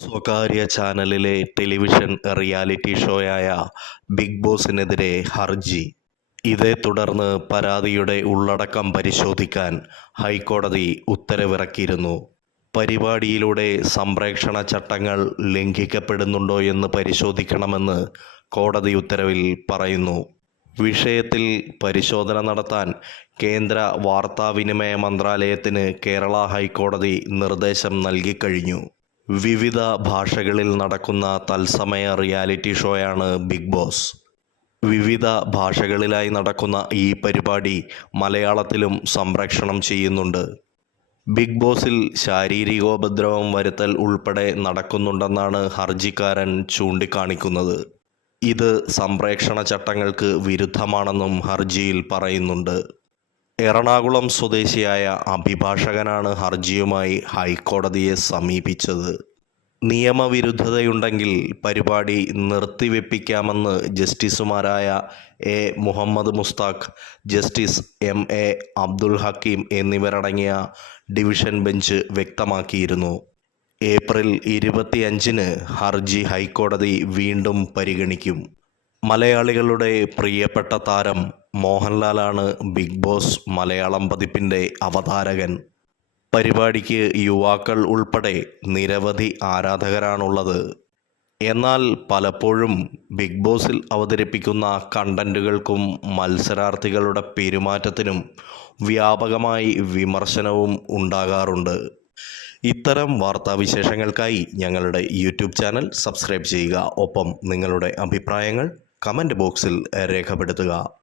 സ്വകാര്യ ചാനലിലെ television reality ഷോയായ ബിഗ് ബോസിനെതിരെ ഹർജി. ഇതേ തുടർന്ന് പരാതിയുടെ ഉള്ളടക്കം പരിശോധിക്കാൻ ഹൈക്കോടതി ഉത്തരവിറക്കിയിരുന്നു. പരിപാടിയിലൂടെ സംപ്രേക്ഷണ ചട്ടങ്ങൾ ലംഘിക്കപ്പെടുന്നുണ്ടോ എന്ന് പരിശോധിക്കണമെന്ന് കോടതി ഉത്തരവിൽ പറയുന്നു. വിഷയത്തിൽ പരിശോധന നടത്താൻ കേന്ദ്ര വാർത്താവിനിമയ മന്ത്രാലയത്തിന് കേരള ഹൈക്കോടതി നിർദ്ദേശം നൽകിക്കഴിഞ്ഞു. വിവിധ ഭാഷകളിൽ നടക്കുന്ന തത്സമയ റിയാലിറ്റി ഷോയാണ് ബിഗ് ബോസ്. വിവിധ ഭാഷകളിലായി നടക്കുന്ന ഈ പരിപാടി മലയാളത്തിലും സംപ്രേക്ഷണം ചെയ്യുന്നുണ്ട്. ബിഗ് ബോസിൽ ശാരീരികോപദ്രവം വരുത്തൽ ഉൾപ്പെടെ നടക്കുന്നുണ്ടെന്നാണ് ഹർജിക്കാരൻ ചൂണ്ടിക്കാണിക്കുന്നത്. ഇത് സംപ്രേക്ഷണ ചട്ടങ്ങൾക്ക് വിരുദ്ധമാണെന്നും ഹർജിയിൽ പറയുന്നുണ്ട്. എറണാകുളം സ്വദേശിയായ അഭിഭാഷകനാണ് ഹർജിയുമായി ഹൈക്കോടതിയെ സമീപിച്ചത്. നിയമവിരുദ്ധതയുണ്ടെങ്കിൽ പരിപാടി നിർത്തിവെപ്പിക്കാമെന്ന് ജസ്റ്റിസുമാരായ A. Muhammad Mushtaq justice M. A. Abdul Hakeem എന്നിവരടങ്ങിയ ഡിവിഷൻ ബെഞ്ച് വ്യക്തമാക്കിയിരുന്നു. ഏപ്രിൽ ഇരുപത്തിയഞ്ചിന് ഹർജി ഹൈക്കോടതി വീണ്ടും പരിഗണിക്കും. മലയാളികളുടെ പ്രിയപ്പെട്ട താരം മോഹൻലാലാണ് ബിഗ് ബോസ് മലയാളം പതിപ്പിന്റെ അവതാരകൻ. പരിപാടിക്ക് യുവാക്കൾ ഉൾപ്പെടെ നിരവധി ആരാധകരാണുള്ളത്. എന്നാൽ പലപ്പോഴും ബിഗ് ബോസിൽ അവതരിപ്പിക്കുന്ന കണ്ടന്റുകൾക്കും മത്സരാർത്ഥികളുടെ പെരുമാറ്റത്തിനും വ്യാപകമായി വിമർശനവും ഉണ്ടാകാറുണ്ട്. ഇത്തരം വാർത്താവിശേഷങ്ങൾക്കായി ഞങ്ങളുടെ യൂട്യൂബ് ചാനൽ സബ്സ്ക്രൈബ് ചെയ്യുക. ഒപ്പം നിങ്ങളുടെ അഭിപ്രായങ്ങൾ കമന്റ് ബോക്സിൽ രേഖപ്പെടുത്തുക.